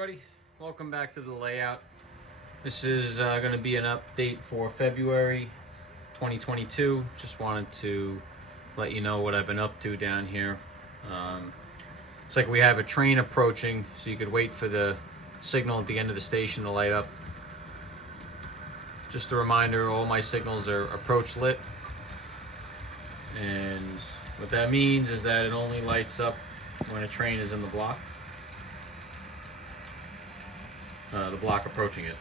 everybody, welcome back to the layout. This is going to be an update for February 2022. Just wanted to let you know what I've been up to down here. It's like we have a train approaching, so you could wait for the signal at the end of the station to light up. Just a reminder, all my signals are approach lit, and what that means is that it only lights up when a train is in the block approaching it,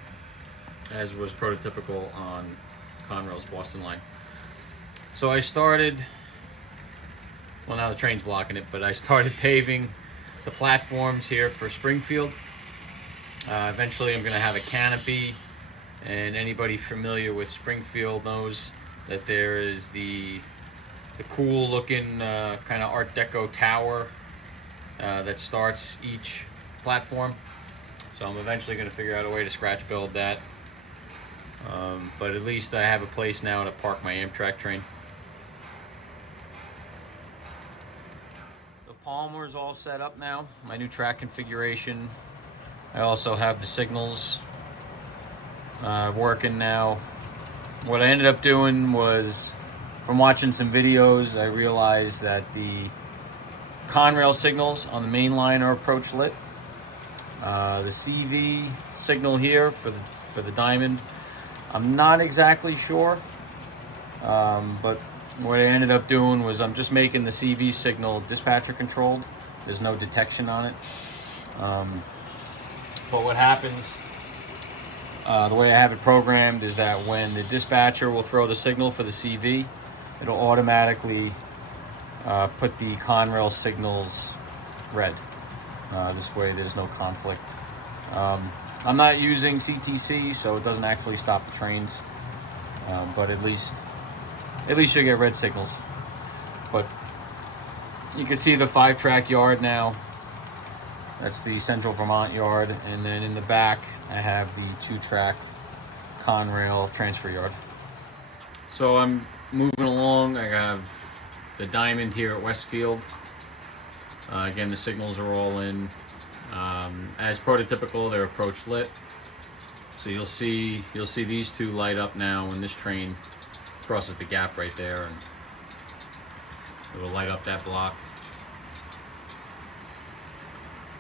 as was prototypical on Conrail's Boston line. So I started, well, now the train's blocking it, but I started paving the platforms here for Springfield. Eventually I'm going to have a canopy, and anybody familiar with Springfield knows that there is the cool looking kind of Art Deco tower that starts each platform. So I'm eventually going to figure out a way to scratch build that. But at least I have a place now to park my Amtrak train. The Palmer's all set up now, my new track configuration. I also have the signals working now. What I ended up doing was, from watching some videos, I realized that the Conrail signals on the main line are approach lit. The CV signal here for the diamond, I'm not exactly sure, but what I ended up doing was I'm just making the CV signal dispatcher controlled. There's no detection on it. But what happens, the way I have it programmed, is that when the dispatcher will throw the signal for the CV, it'll automatically put the Conrail signals red. This way there's no conflict. I'm not using CTC, so it doesn't actually stop the trains, but at least you'll get red signals. But you can see the 5-track yard now. That's the Central Vermont yard, and then in the back I have the 2-track Conrail transfer yard. So I'm moving along. I have the diamond here at Westfield. Again, the signals are all in. As prototypical, they're approach lit. So you'll see these two light up now when this train crosses the gap right there, and it will light up that block.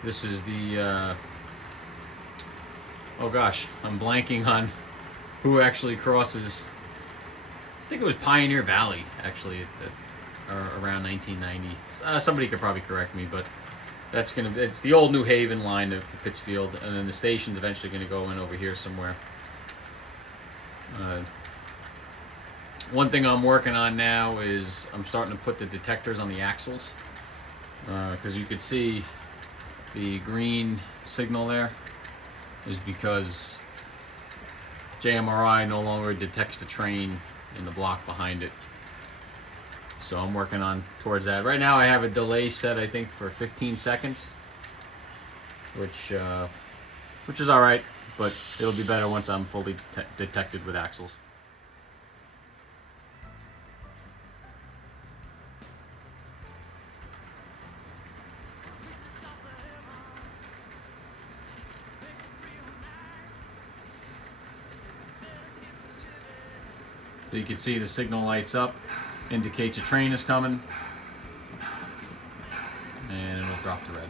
This is the oh gosh, I'm blanking on who actually crosses. I think it was Pioneer Valley, actually, around 1990. Somebody could probably correct me, but it's the old New Haven line to Pittsfield, and then the station's eventually going to go in over here somewhere. One thing I'm working on now is I'm starting to put the detectors on the axles, because you could see the green signal there is because JMRI no longer detects the train in the block behind it. So I'm working on towards that. Right now I have a delay set, I think, for 15 seconds, which is all right, but it'll be better once I'm fully detected with axles. So you can see the signal lights up, indicates a train is coming, and it'll drop to red.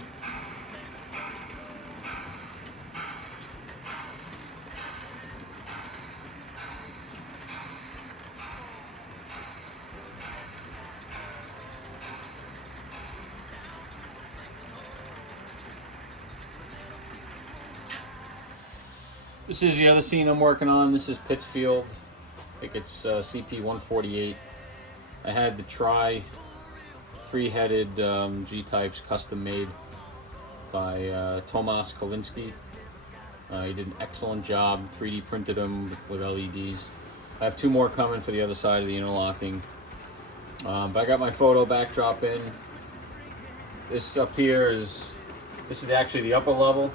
This is the other scene I'm working on. This is Pittsfield. I think it's CP 148. I had the three-headed G-types custom made by Tomas Kolinsky. He did an excellent job, 3D printed them with LEDs. I have 2 more coming for the other side of the interlocking. But I got my photo backdrop in. This up here this is actually the upper level,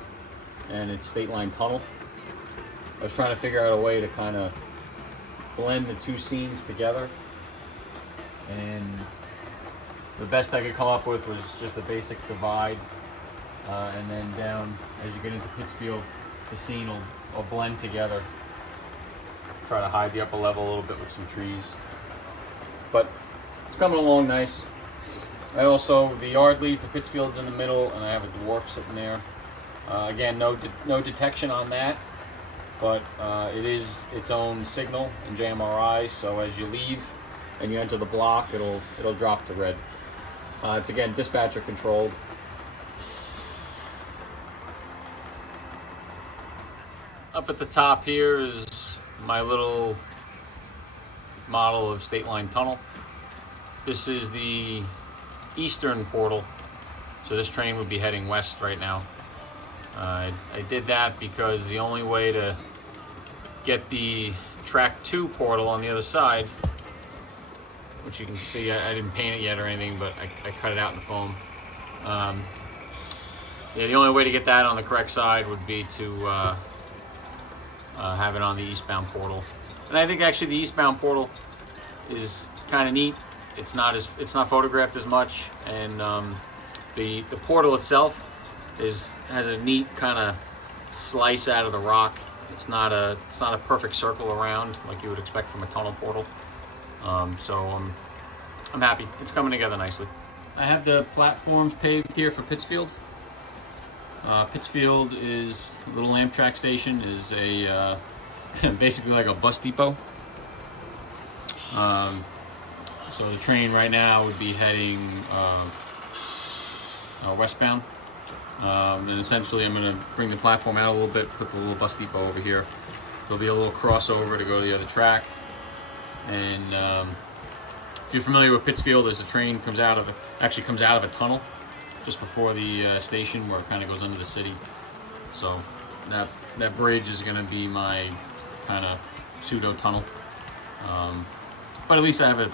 and it's State Line Tunnel. I was trying to figure out a way to kind of blend the 2 scenes together, and the best I could come up with was just a basic divide and then down as you get into Pittsfield, the scene will blend together. Try to hide the upper level a little bit with some trees, but it's coming along nice. I also, the yard lead for Pittsfield's in the middle, and I have a dwarf sitting there. Again, no detection on that, but it is its own signal in JMRI. So as you leave and you enter the block, it'll drop to red. It's again dispatcher controlled. Up at the top here is my little model of State Line Tunnel. This is the eastern portal, so this train would be heading west right now. I did that because the only way to get the track 2 portal on the other side, which you can see I didn't paint it yet or anything, but I cut it out in the foam. Yeah, the only way to get that on the correct side would be to have it on the eastbound portal. And I think actually the eastbound portal is kind of neat. It's not photographed as much, and the portal itself has a neat kind of slice out of the rock. It's not a perfect circle around like you would expect from a tunnel portal. So I'm happy. It's coming together nicely. I have the platforms paved here for Pittsfield. Pittsfield is a little Amtrak station, is a basically like a bus depot. So the train right now would be heading westbound. And essentially I'm going to bring the platform out a little bit, put the little bus depot over here. There'll be a little crossover to go to the other track. And if you're familiar with Pittsfield, as the train comes out of a tunnel just before the station where it kind of goes under the city. So that bridge is going to be my kind of pseudo tunnel. But at least I have a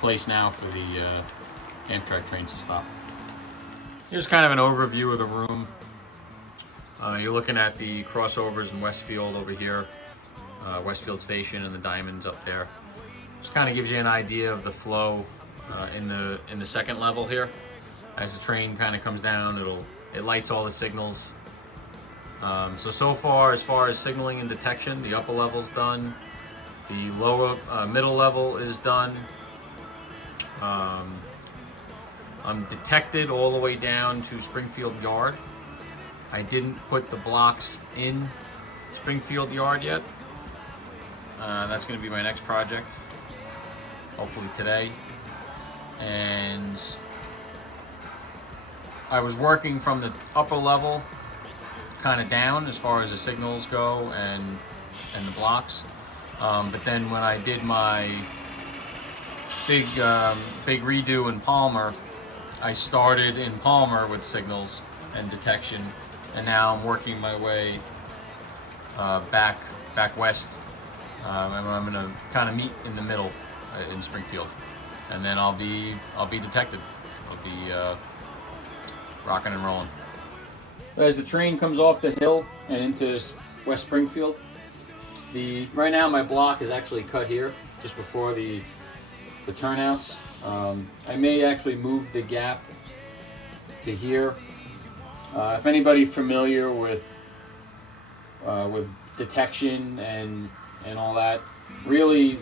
place now for the Amtrak trains to stop. Here's kind of an overview of the room. You're looking at the crossovers in Westfield over here, Westfield Station and the diamonds up there. Just kind of gives you an idea of the flow in the second level here. As the train kind of comes down, it lights all the signals. So far as signaling and detection, the upper level's done. The lower middle level is done. I'm detected all the way down to Springfield Yard. I didn't put the blocks in Springfield Yard yet. That's going to be my next project, hopefully today. And I was working from the upper level kind of down as far as the signals go and the blocks. But then when I did my big redo in Palmer, I started in Palmer with signals and detection, and now I'm working my way back west. And I'm gonna kind of meet in the middle in Springfield, and then I'll be detected. I'll be rocking and rolling. As the train comes off the hill and into West Springfield, right now my block is actually cut here just before the turnouts. I may actually move the gap to here. If anybody's familiar with detection and all that, really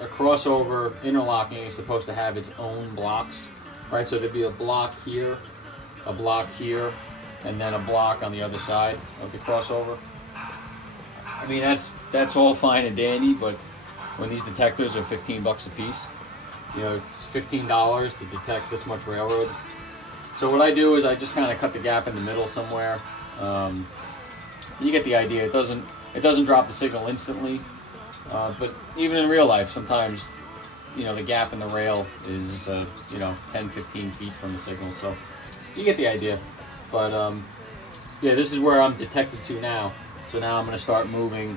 a crossover interlocking is supposed to have its own blocks, right? So there'd be a block here, and then a block on the other side of the crossover. I mean, that's all fine and dandy, but when these detectors are $15 a piece, you know, it's $15 to detect this much railroad. So what I do is I just kind of cut the gap in the middle somewhere. You get the idea. It doesn't drop the signal instantly, but even in real life, sometimes, you know, the gap in the rail is 10, 15 feet from the signal. So you get the idea. But yeah, this is where I'm detected to now. So now I'm going to start moving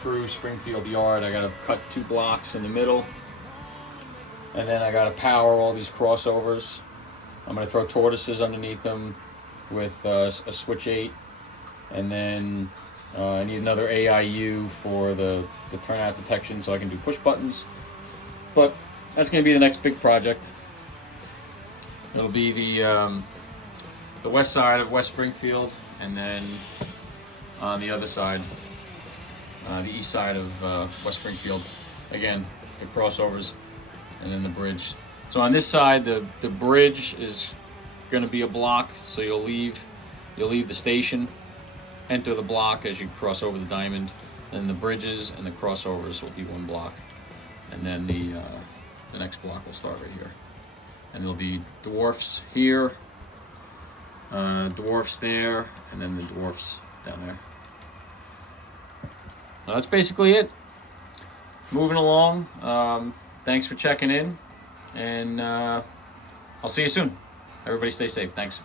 through Springfield Yard. I got to cut 2 blocks in the middle, and then I got to power all these crossovers. I'm going to throw tortoises underneath them with a switch 8, and then I need another AIU for the turnout detection so I can do push buttons. But that's going to be the next big project. It'll be the the west side of West Springfield, and then on the other side, the east side of West Springfield, again, the crossovers, and then the bridge. So on this side, the bridge is going to be a block, so you'll leave the station, enter the block as you cross over the diamond, then the bridges and the crossovers will be one block, and then the next block will start right here, and there'll be dwarfs here, dwarfs there, and then the dwarfs down there. Now that's basically it. Moving along. Thanks for checking in, and I'll see you soon. Everybody stay safe. Thanks.